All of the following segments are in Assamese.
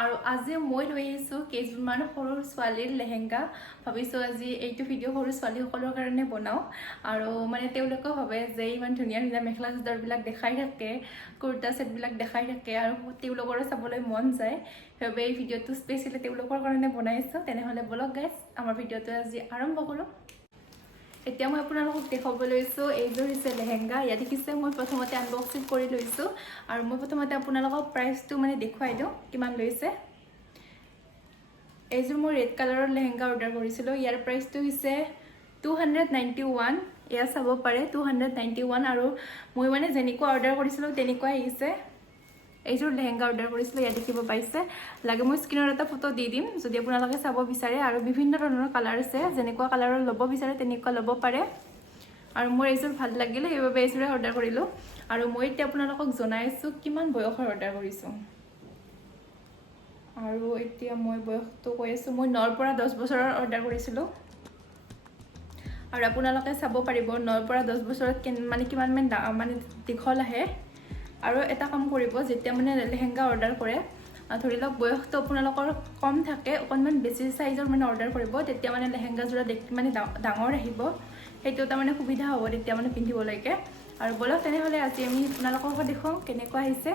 আৰু আজি মই লৈ আহিছোঁ কেইজনমান সৰু ছোৱালীৰ লেহেংগা ভাবিছোঁ আজি এইটো ভিডিঅ' সৰু ছোৱালীসকলৰ কাৰণে বনাওঁ আৰু মানে তেওঁলোকেও ভাবে যে ইমান ধুনীয়া ধুনীয়া মেখেলা চাদৰবিলাক দেখাই থাকে কুৰ্তা ছেটবিলাক দেখাই থাকে আৰু তেওঁলোকৰো চাবলৈ মন যায় সেইবাবে এই ভিডিঅ'টো স্পেচিয়েলি তেওঁলোকৰ কাৰণে বনাইছোঁ তেনেহ'লে বলক গাইজ আমাৰ ভিডিঅ'টো আজি আৰম্ভ কৰোঁ এতিয়া মই আপোনালোকক দেখাব লৈছোঁ এইযোৰ হৈছে লেহেংগা ইয়াত দেখিছে মই প্ৰথমতে আনবক্সিং কৰি লৈছোঁ আৰু মই প্ৰথমতে আপোনালোকক প্ৰাইচটো মানে দেখুৱাই দিওঁ কিমান লৈছে এইযোৰ মই ৰেড কালাৰৰ লেহেংগা অৰ্ডাৰ কৰিছিলোঁ ইয়াৰ প্ৰাইচটো হৈছে 291 এয়া চাব পাৰে 291 আৰু মই মানে যেনেকুৱা অৰ্ডাৰ কৰিছিলোঁ তেনেকুৱাই আহিছে এইযোৰ লেহেংগা অৰ্ডাৰ কৰিছিলোঁ ইয়াত দেখিব পাইছে লাগে মই স্ক্ৰীনত এটা ফটো দি দিম যদি আপোনালোকে চাব বিচাৰে আৰু বিভিন্ন ধৰণৰ কালাৰ আছে যেনেকুৱা কালাৰৰ ল'ব বিচাৰে তেনেকুৱা ল'ব পাৰে আৰু মোৰ এইযোৰ ভাল লাগিলে সেইবাবে এইযোৰে অৰ্ডাৰ কৰিলোঁ আৰু মই এতিয়া আপোনালোকক জনাইছোঁ কিমান বয়সৰ অৰ্ডাৰ কৰিছোঁ আৰু এতিয়া মই বয়সটো কৈ আছোঁ মই 9ৰ পৰা 10 বছৰৰ অৰ্ডাৰ কৰিছিলোঁ আৰু আপোনালোকে চাব পাৰিব 9ৰ পৰা 10 বছৰত মানে কিমান মানে দীঘল আহে আৰু এটা কাম কৰিব যেতিয়া মানে লেহেংগা অৰ্ডাৰ কৰে ধৰি লওক বয়সটো আপোনালোকৰ কম থাকে অকণমান বেছি সাইজৰ মানে অৰ্ডাৰ কৰিব তেতিয়া মানে লেহেংগাযোৰা মানে ডাঙৰ আহিব সেইটো এটা মানে সুবিধা হ'ব তেতিয়া মানে পিন্ধিবলৈকে আৰু বলক তেনেহ'লে আজি আমি আপোনালোকক দেখুৱাম কেনেকুৱা আহিছে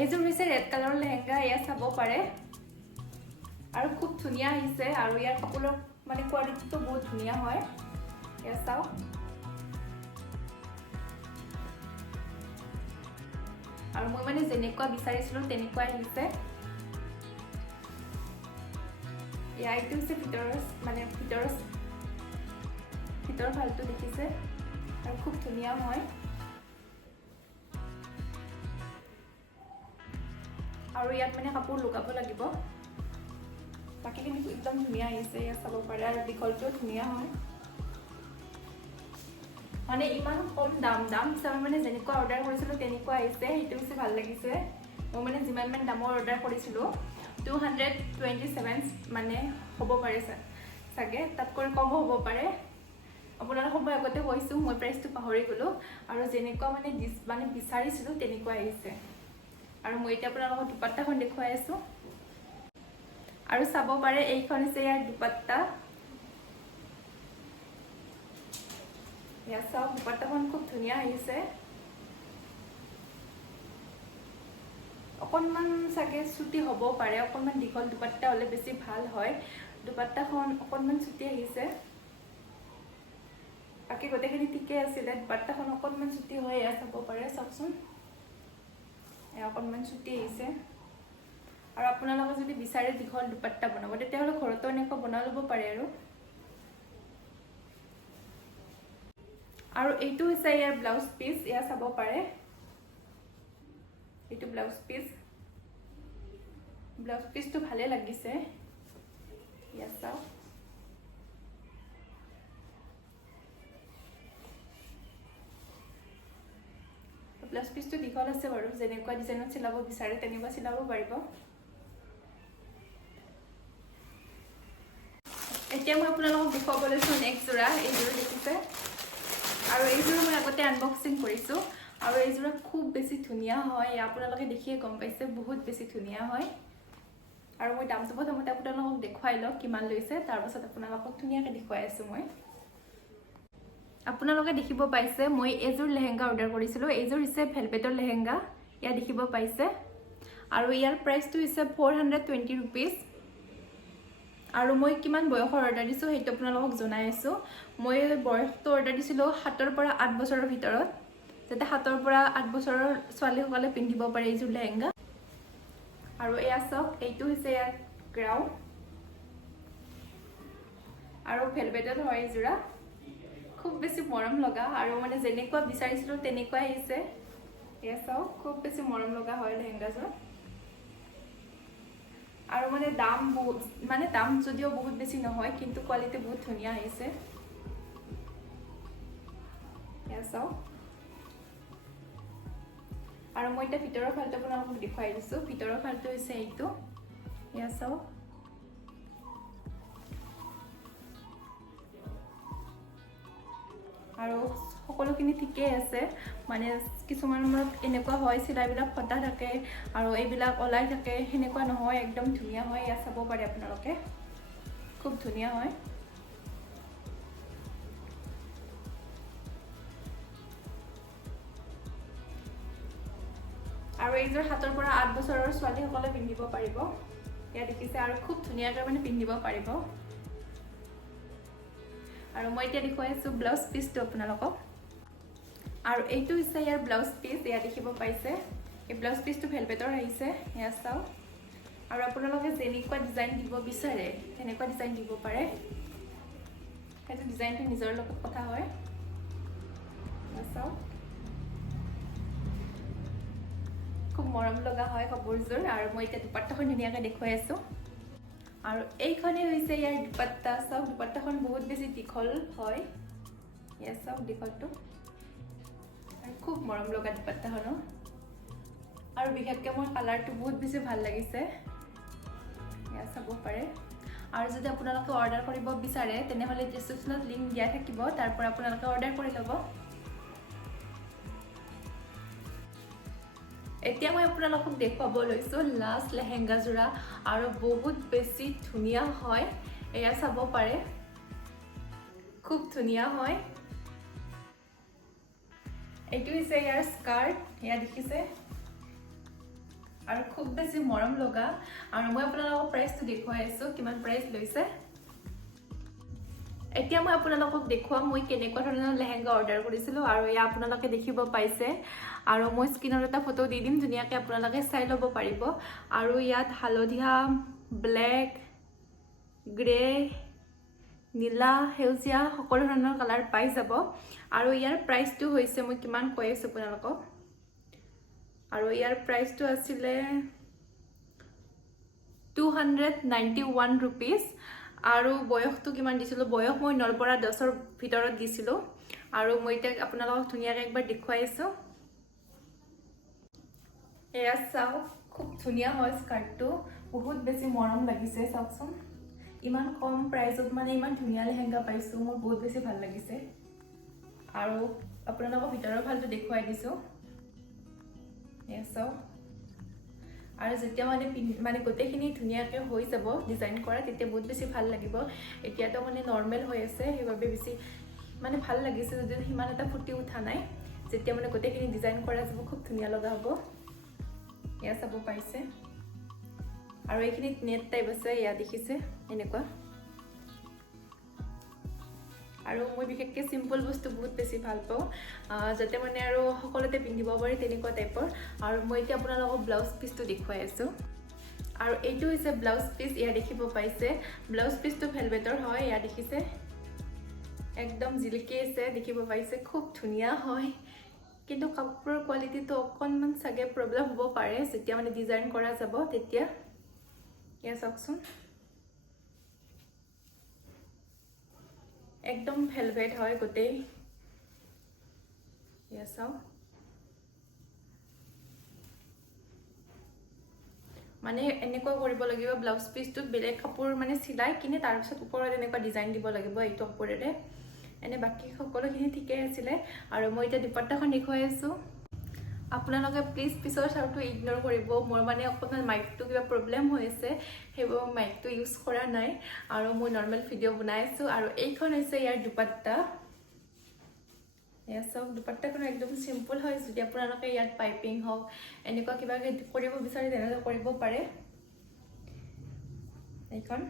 এইযোৰ হৈছে ৰেড কালাৰৰ লেহেংগা এয়া চাব পাৰে আৰু খুব ধুনীয়া আহিছে আৰু ইয়াৰ কাপোৰৰ মানে কোৱালিটিটো বহুত ধুনীয়া হয় এয়া চাওক আৰু মই মানে যেনেকুৱা বিচাৰিছিলোঁ তেনেকুৱাই আহিছে এয়া এইটো হৈছে ভিতৰৰ ভালটো দেখিছে আৰু খুব ধুনীয়া হয় আৰু ইয়াত মানে কাপোৰ লগাব লাগিব বাকীখিনি একদম ধুনীয়া আহিছে ইয়াত চাব পাৰে আৰু দীঘলটোও ধুনীয়া হয় মানে ইমান কম দাম হিচাপে মানে যেনেকুৱা অৰ্ডাৰ কৰিছিলোঁ তেনেকুৱা আহিছে সেইটো বেছি ভাল লাগিছে মই মানে যিমান দামৰ অৰ্ডাৰ কৰিছিলোঁ 227 মানে হ'ব পাৰে চাগে তাতকৈ কম হ'ব পাৰে আপোনালোকক মই আগতে কৈছোঁ মই প্ৰাইচটো পাহৰি গ'লোঁ আৰু যেনেকুৱা মানে বিচাৰিছিলোঁ তেনেকুৱা আহিছে আৰু মই এতিয়া আপোনালোকক দুপাট্টাখন দেখুৱাই আছোঁ আৰু চাব পাৰে এইখন হৈছে ইয়াৰ দুপাট্টা ইয়াত চাওক দুপাট্টাখন খুব ধুনীয়া আহিছে অকণমান চাগে চুটি হ'ব পাৰে অকণমান দীঘল দুপাট্টা হ'লে বেছি ভাল হয় দুপাট্টাখন অকণমান চুটি আহিছে বাকী গোটেইখিনি ঠিকে আছিলে দুপাট্টাখন অকণমান চুটি হয় এয়া চাব পাৰে চাওকচোন এয়া অকণমান চুটি আহিছে আৰু আপোনালোকে যদি বিচাৰে দীঘল দুপাট্টা বনাব তেতিয়াহ'লে ঘৰতো এনেকুৱা বনাই ল'ব পাৰে আৰু এইটো হৈছে ইয়াৰ ব্লাউজ পিচ এয়া চাব পাৰে এইটো ব্লাউজ পিচটো ভালে লাগিছে এয়া চাওক ব্লাউজ পিচটো দীঘল আছে বাৰু যেনেকুৱা ডিজাইনত চিলাব বিচাৰে তেনেকুৱা চিলাব পাৰিব এতিয়া মই আপোনালোকক দেখুৱাব লৈছোঁ নেক্সট যোৰা এইযোৰ দেখিছে আৰু এইযোৰ মই আগতে আনবক্সিং কৰিছোঁ আৰু এইযোৰা খুব বেছি ধুনীয়া হয় আপোনালোকে দেখিয়ে গম পাইছে বহুত বেছি ধুনীয়া হয় আৰু মই দামটো প্ৰথমতে আপোনালোকক দেখুৱাই লওঁ কিমান লৈছে তাৰপাছত আপোনালোকক ধুনীয়াকৈ দেখুৱাই আছোঁ মই আপোনালোকে দেখিব পাইছে মই এইযোৰ লেহেংগা অৰ্ডাৰ কৰিছিলোঁ এইযোৰ হৈছে ভেলভেটৰ লেহেংগা ইয়াত দেখিব পাইছে আৰু ইয়াৰ প্ৰাইচটো হৈছে 420 ৰুপিজ আৰু মই কিমান বয়সৰ অৰ্ডাৰ দিছোঁ সেইটো আপোনালোকক জনাই আছোঁ মই বয়সটো অৰ্ডাৰ দিছিলোঁ 7ৰ পৰা 8 বছৰৰ ভিতৰত যাতে 7ৰ পৰা 8 বছৰৰ ছোৱালীসকলে পিন্ধিব পাৰে এইযোৰ লেহেংগা আৰু এয়া চাওক এইটো হৈছে ইয়াৰ গ্ৰাউণ্ড আৰু ভেলভেটৰ হয় এইযোৰা খুব বেছি মৰম লগা আৰু মানে যেনেকুৱা বিচাৰিছিলোঁ তেনেকুৱাই আহিছে এয়া চাওক খুব বেছি মৰম লগা হয় লেহেংগাযোৰ আৰু মানে দাম যদিও বহুত বেছি নহয় কিন্তু কোৱালিটি বহুত ধুনীয়া আহিছে এয়া চাওক আৰু মই এতিয়া ভিতৰৰ ফালটো আপোনালোকক দেখুৱাই দিছোঁ ভিতৰৰ ফালটো হৈছে এইটো এয়া চাওক আৰু সকলোখিনি ঠিকেই আছে মানে কিছুমানৰ এনেকুৱা হয় চিলাইবিলাক ফটা থাকে আৰু এইবিলাক ওলাই থাকে সেনেকুৱা নহয় একদম ধুনীয়া হয় ইয়াত চাব পাৰে আপোনালোকে খুব ধুনীয়া হয় আৰু এইযোৰ হাতৰ পৰা 8 বছৰৰ ছোৱালীসকলে পিন্ধিব পাৰিব ইয়াত দেখিছে আৰু খুব ধুনীয়াকৈ মানে পিন্ধিব পাৰিব আৰু মই এতিয়া দেখুৱাই আছো ব্লাউজ পিচটো আপোনালোকক আৰু এইটো হৈছে ইয়াৰ ব্লাউজ পিচ ইয়া দেখিব পাইছে এই ব্লাউজ পিচটো ভেলভেটৰ আহিছে ইয়া চাও আৰু আপোনালোকে যেনেকুৱা ডিজাইন দিব বিচাৰে তেনেকুৱা ডিজাইন দিব পাৰে সেইটো ডিজাইনটো নিজৰ লগত কথা হয় ইয়া চাও খুব মৰম লগা হয় কাপোৰযোৰ আৰু মই এতিয়া দুপাট্টাখন ধুনীয়াকৈ দেখুৱাই আছো আৰু এইখনে হৈছে ইয়াৰ দুপাট্টা চাওক দুপাট্টাখন বহুত বেছি দীঘল হয় ইয়া চাওক দীঘলটো আৰু খুব মৰম লগা দুপাট্টাখন আৰু বিশেষকৈ মোৰ কালাৰটো বহুত বেছি ভাল লাগিছে ইয়া চাব পাৰে আৰু যদি আপোনালোকে অৰ্ডাৰ কৰিব বিচাৰে তেনেহ'লে ডেছক্ৰিপশ্যনত লিংক দিয়া থাকিব তাৰ পৰা আপোনালোকে অৰ্ডাৰ কৰি ল'ব এতিয়া মই আপোনালোকক দেখুৱাব লৈছো লাষ্ট লেহেংগা জোৰা আৰু বহুত বেছি ধুনীয়া হয় এয়া চাব পাৰে খুব ধুনীয়া হয় এইটো হৈছে ইয়াৰ স্কাৰ্ট এয়া দেখিছে আৰু খুব বেছি মৰম লগা আৰু মই আপোনালোকক প্ৰাইচটো দেখুৱাই আছো কিমান প্ৰাইচ লৈছে এতিয়া মই আপোনালোকক দেখুৱাম মই কেনেকুৱা ধৰণৰ লেহেংগা অৰ্ডাৰ কৰিছিলো আৰু এয়া আপোনালোকে দেখিব পাইছে আৰু মই স্ক্ৰিনত এটা ফটো দি দিম ধুনীয়াকৈ আপোনালোকে চাই ল'ব পাৰিব আৰু ইয়াত হালধীয়া ব্লেক গ্ৰে নীলা সেউজীয়া সকলো ধৰণৰ কালাৰ পাই যাব আৰু ইয়াৰ প্ৰাইচটো হৈছে মই কিমান কৈ আছো আপোনালোকক আৰু ইয়াৰ প্ৰাইচটো আছিলে 291 rupees আৰু বয়সটো কিমান দিছিলো বয়স মই 9 পৰা 10ৰ ভিতৰত দিছিলো আৰু মই এতিয়া আপোনালোকক ধুনীয়াকৈ একবাৰ দেখুৱাই আছো এয়া চাও খুব ধুনীয়া হয় স্কাৰ্টটো বহুত বেছি মৰম লাগিছে চাওকচোন ইমান কম প্ৰাইচত মানে ইমান ধুনীয়া লেহেংগা পাইছো মোৰ বহুত বেছি ভাল লাগিছে আৰু আপোনালোকক ভিতৰৰ ভালটো দেখুৱাই দিছো এয়া চাও আৰু যেতিয়া মানে গোটেইখিনি ধুনীয়াকৈ হৈ যাব ডিজাইন কৰা তেতিয়া বহুত বেছি ভাল লাগিব এতিয়াতো মানে নৰ্মেল হৈ আছে সেইবাবে বেছি মানে ভাল লাগিছে যদি সিমান এটা ফুটি উঠা নাই যেতিয়া মানে গোটেইখিনি ডিজাইন কৰা যাব খুব ধুনীয়া লগা হ'ব এয়া চাব পাইছে আৰু এইখিনিত নেট টাইপ আছে এয়া দেখিছে এনেকুৱা আৰু মই বিশেষকৈ সিম্পল বস্তু বহুত বেছি ভাল পাওঁ যাতে মানে আৰু সকলোতে পিন্ধিব পাৰি তেনেকুৱা টাইপৰ আৰু মই এতিয়া আপোনালোকক ব্লাউজ পিচটো দেখুৱাই আছো আৰু এইটো হৈছে ব্লাউজ পিচ এয়া দেখিব পাইছে ব্লাউজ পিচটো ভেলভেটৰ হয় এয়া দেখিছে একদম জিলিকি আছে দেখিব পাইছে খুব ধুনীয়া হয় কিন্তু কাপোৰৰ কোৱালিটিটো অকণমান চাগে প্ৰব্লেম হ'ব পাৰে যেতিয়া মানে ডিজাইন কৰা যাব তেতিয়া এয়া চাওকচোন একদম ভেলভেট হয় গোটেই এয়া চাও মানে এনেকুৱা কৰিব লাগিব ব্লাউজ পিচটোত বেলেগ কাপোৰ মানে চিলাই কিনে তাৰ পিছত ওপৰত এনেকুৱা ডিজাইন দিব লাগিব এইটো কাপোৰেৰে এনে বাকি সকলোখিনি ঠিকেই আছিলে আৰু মই এতিয়া দুপাট্টাখন দেখুৱাই আছো আপোনালোকে প্লিজ পিছৰ চাউটো ইগনোৰ কৰিব মোৰ মানে অকণমান মাইকটো কিবা প্ৰব্লেম হৈ আছে সেইবোৰ মাইকটো ইউজ কৰা নাই আৰু মই নৰ্মেল ভিডিঅ' বনাই আছো আৰু এইখন হৈছে ইয়াৰ দুপাট্টা এয়া চাওক দুপাট্টাখন একদম সিম্পল হয় যদি আপোনালোকে ইয়াত পাইপিং হওক এনেকুৱা কিবা কৰিব বিচাৰে তেনেহ'লে কৰিব পাৰে এইখন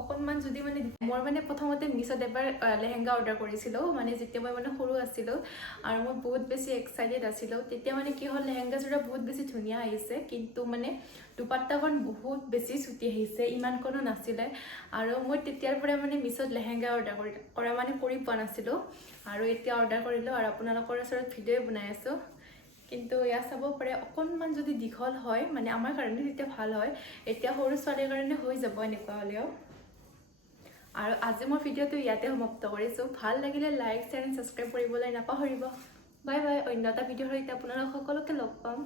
অকণমান যদি মানে মই মানে প্ৰথমতে মিছত এবাৰ লেহেংগা অৰ্ডাৰ কৰিছিলো মানে যেতিয়া মই মানে সৰু আছিলো আৰু মই বহুত বেছি এক্সাইটেড আছিলো তেতিয়া মানে কি হ'ল লেহেংগা জোৰা বহুত বেছি ধুনীয়া আহিছে কিন্তু মানে দুপাট্টাখন বহুত বেছি ছুটি আহিছে ইমানকণো নাছিলে আৰু মই তেতিয়াৰ পৰা মানে মিছত লেহেংগা অৰ্ডাৰ কৰি পোৱা নাছিলো আৰু এতিয়া অৰ্ডাৰ কৰিলো আৰু আপোনালোকৰ ওচৰত ভিডিঅ' বনাই আছো কিন্তু ইয়া চাব পাৰে অকণমান যদি দীঘল হয় মানে আমাৰ কাৰণে তেতিয়া ভাল হয় এতিয়া সৰু ছোৱালীৰ কাৰণে হৈ যাব এনেকুৱা হ'লেও আৰু আজি মই ভিডিঅ'টো ইয়াতে সমাপ্ত কৰিছো ভাল লাগিলে লাইক শ্বেয়াৰ এণ্ড সাবস্ক্ৰাইব কৰিবলৈ নাপাহৰিব বাই বাই অন্য এটা ভিডিঅ'ৰ সৈতে আপোনালোক সকলোকে লগ পাম